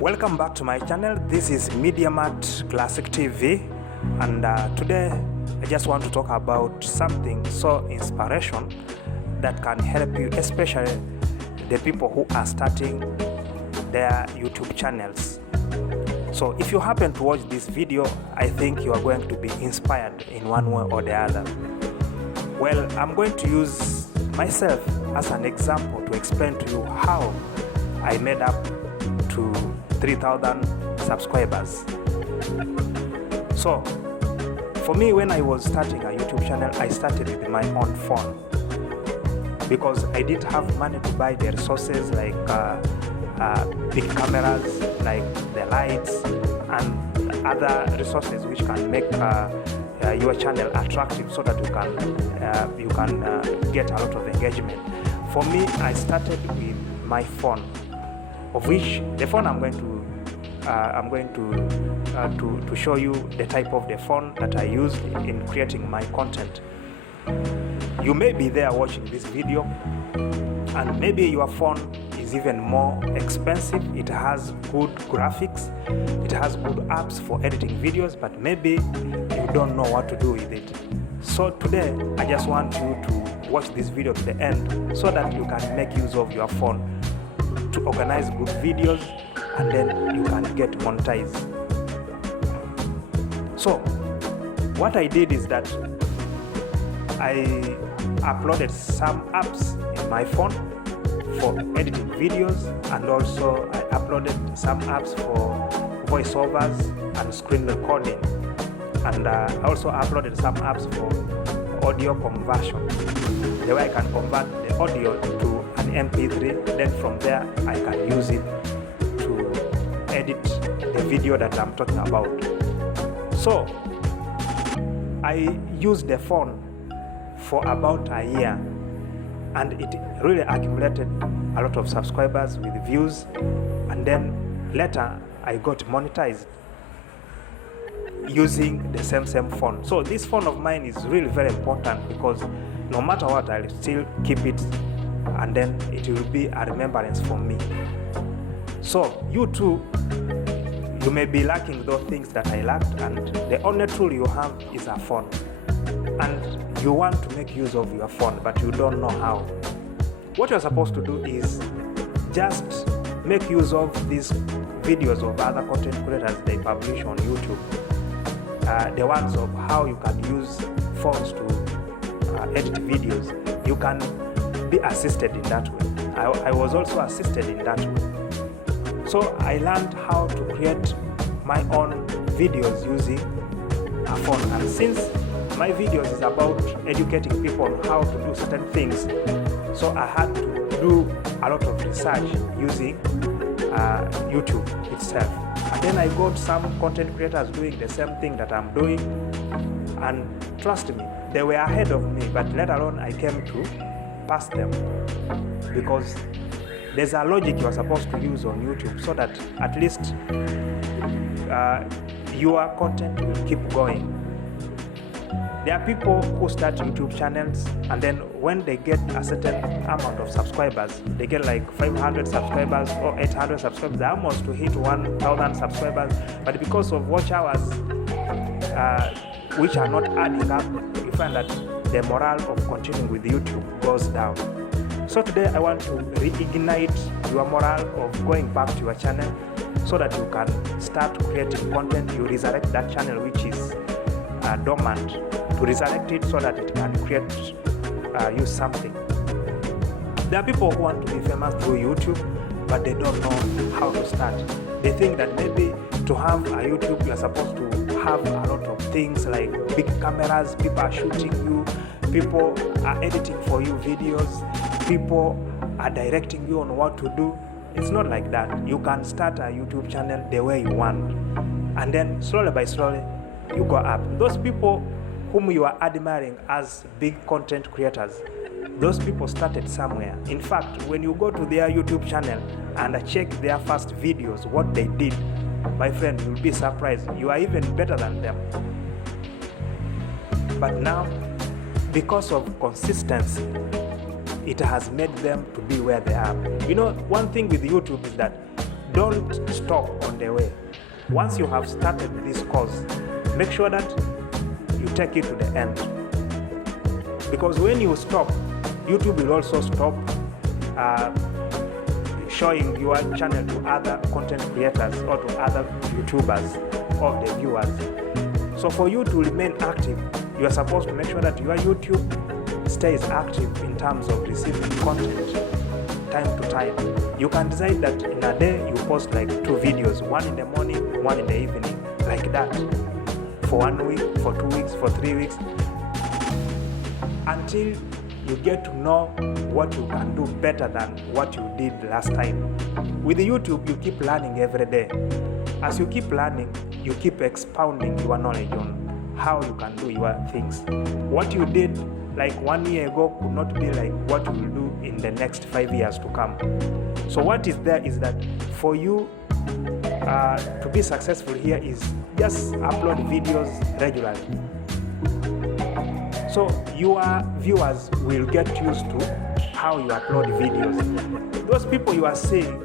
Welcome back to my channel. This is Midiamart Classic TV, and today I just want to talk about something so inspiration that can help you, especially the people who are starting their YouTube channels. So if you happen to watch this video, I think you are going to be inspired in one way or the other. Well, I'm going to use myself as an example to explain to you how I made up to 3,000 subscribers. So for me, when I was starting a YouTube channel, I started with my own phone because I didn't have money to buy the resources like big cameras, like the lights and other resources which can make your channel attractive so that you can get a lot of engagement. For me, I started with my phone, of which the phone I'm going to show you the type of the phone that I used in creating my content. You may be there watching this video and maybe your phone is even more expensive. It has good graphics, it has good apps for editing videos, but maybe you don't know what to do with it. So today I just want you to watch this video to the end so that you can make use of your phone to organize good videos and then you can get monetized. So what I did is that I uploaded some apps in my phone for editing videos, and also I uploaded some apps for voiceovers and screen recording, and I also uploaded some apps for audio conversion, the way I can convert the audio to an MP3, then from there I can use it to edit the video that I'm talking about. So I used the phone for about a year, and it really accumulated a lot of subscribers with views, and then later I got monetized using the same phone. So this phone of mine is really very important because no matter what, I'll still keep it, and then it will be a remembrance for me. So you too, you may be lacking those things that I lacked, and the only tool you have is a phone, and you want to make use of your phone but you don't know how. What you're supposed to do is just make use of these videos of other content creators they publish on YouTube, the ones of how you can use phones to edit videos. You can be assisted in that way. I was also assisted in that way. So I learned how to create my own videos using a phone, and since my videos is about educating people on how to do certain things, so I had to do a lot of research using YouTube itself. And then I got some content creators doing the same thing that I'm doing, and trust me, they were ahead of me, but later on I came to pass them, because there's a logic you are supposed to use on YouTube so that at least your content will keep going. There are people who start YouTube channels, and then when they get a certain amount of subscribers, they get like 500 subscribers or 800 subscribers, they're almost to hit 1,000 subscribers, but because of watch hours which are not adding up, you find that the morale of continuing with YouTube goes down. So today I want to reignite your morale of going back to your channel so that you can start creating content. You resurrect that channel which is dormant, to resurrect it so that it can create use something. There are people who want to be famous through YouTube, but they don't know how to start. They think that maybe to have a YouTube you are supposed to have a lot of things like big cameras, people are shooting you, people are editing for you videos, people are directing you on what to do. It's not like that. You can start a YouTube channel the way you want, and then slowly by slowly you go up. Those people whom you are admiring as big content creators, those people started somewhere. In fact, when you go to their YouTube channel and check their first videos, what they did, my friend, you'll be surprised. You are even better than them. But now, because of consistency, it has made them to be where they are. You know, one thing with YouTube is that don't stop on the way. Once you have started this course, make sure that you take it to the end. Because when you stop, YouTube will also stop showing your channel to other content creators or to other YouTubers or the viewers. So for you to remain active, you are supposed to make sure that your YouTube stays active in terms of receiving content time to time. You can decide that in a day you post like 2 videos, one in the morning, one in the evening, like that, for 1 week, for 2 weeks, for 3 weeks, until you get to know what you can do better than what you did last time. With YouTube, you keep learning every day. As you keep learning, you keep expounding your knowledge on how you can do your things. What you did like 1 year ago could not be like what you will do in the next 5 years to come. So what is there is that for you to be successful here is just upload videos regularly. So your viewers will get used to how you upload videos. Those people you are seeing,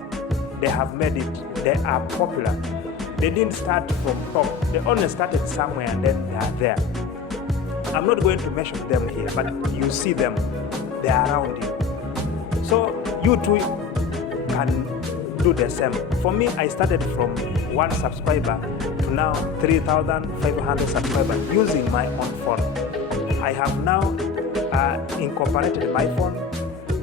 they have made it, they are popular. They didn't start from top, they only started somewhere and then they are there. I'm not going to mention them here, but you see them, they are around you. So you too can do the same. For me, I started from 1 subscriber to now 3,500 subscribers using my own phone. I have now incorporated my phone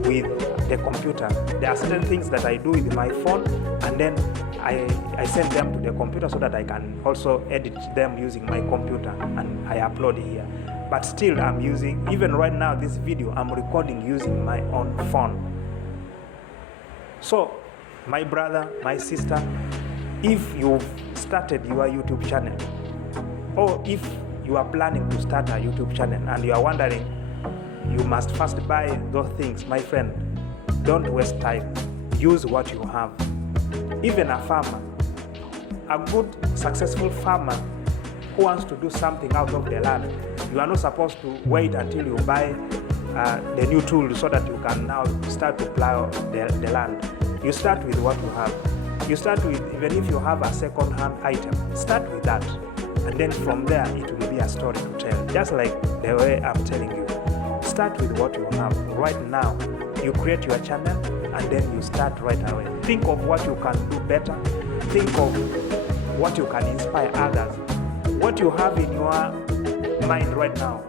with the computer. There are certain things that I do with my phone, and then I send them to the computer so that I can also edit them using my computer, and I upload here. But still I'm using, even right now this video, I'm recording using my own phone. So my brother, my sister, if you've started your YouTube channel, or if you are planning to start a YouTube channel and you are wondering, you must first buy those things, my friend, don't waste time. Use what you have. Even a farmer, a good successful farmer who wants to do something out of the land, you are not supposed to wait until you buy the new tool so that you can now start to plow the land. You start with what you have. You start with, even if you have a second-hand item, start with that. And then from there, it will be a story to tell. Just like the way I'm telling you. Start with what you have. Right now, you create your channel and then you start right away. Think of what you can do better. Think of what you can inspire others. What you have in your mind right now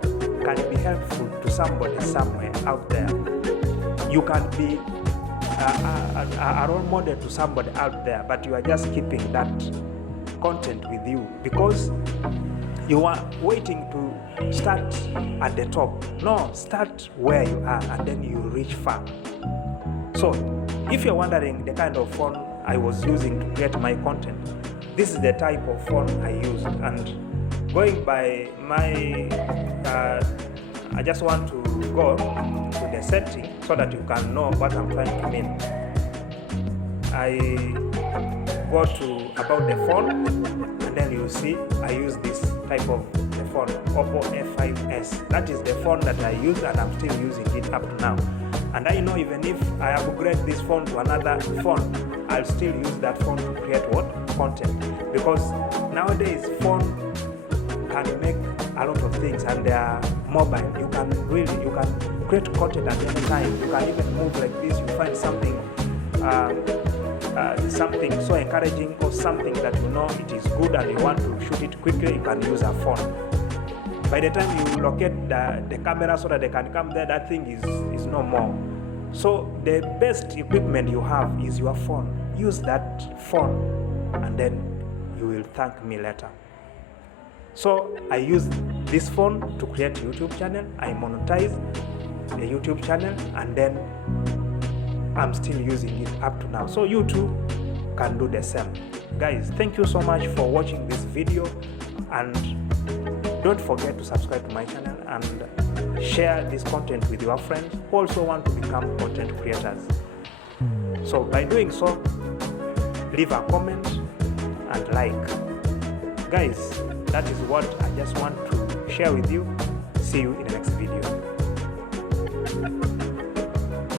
can be helpful to somebody somewhere out there. You can be a role model to somebody out there, but you are just keeping that content with you because you are waiting to start at the top. No, start where you are and then you reach far. So if you're wondering the kind of phone I was using to create my content, this is the type of phone I used. And going by my I just want to go to the setting so that you can know what I'm trying to mean. I go to about the phone, and then you see I use this type of the phone, Oppo F5s. That is the phone that I use and I'm still using it up to now. And I know even if I upgrade this phone to another phone, I'll still use that phone to create what? Content. Because nowadays phone can make a lot of things and they are mobile. You can create content at any time. You can even move like this. You find something something so encouraging or something that you know it is good and you want to shoot it quickly, you can use a phone. By the time you locate the camera so that they can come there, that thing is no more. So the best equipment you have is your phone. Use that phone and then you will thank me later. So I use this phone to create a YouTube channel. I monetize the YouTube channel and then I'm still using it up to now. So you too can do the same. Guys, thank you so much for watching this video, and don't forget to subscribe to my channel and share this content with your friends who also want to become content creators. So by doing so, leave a comment and like. Guys, that is what I just want to share with you. See you in the next video.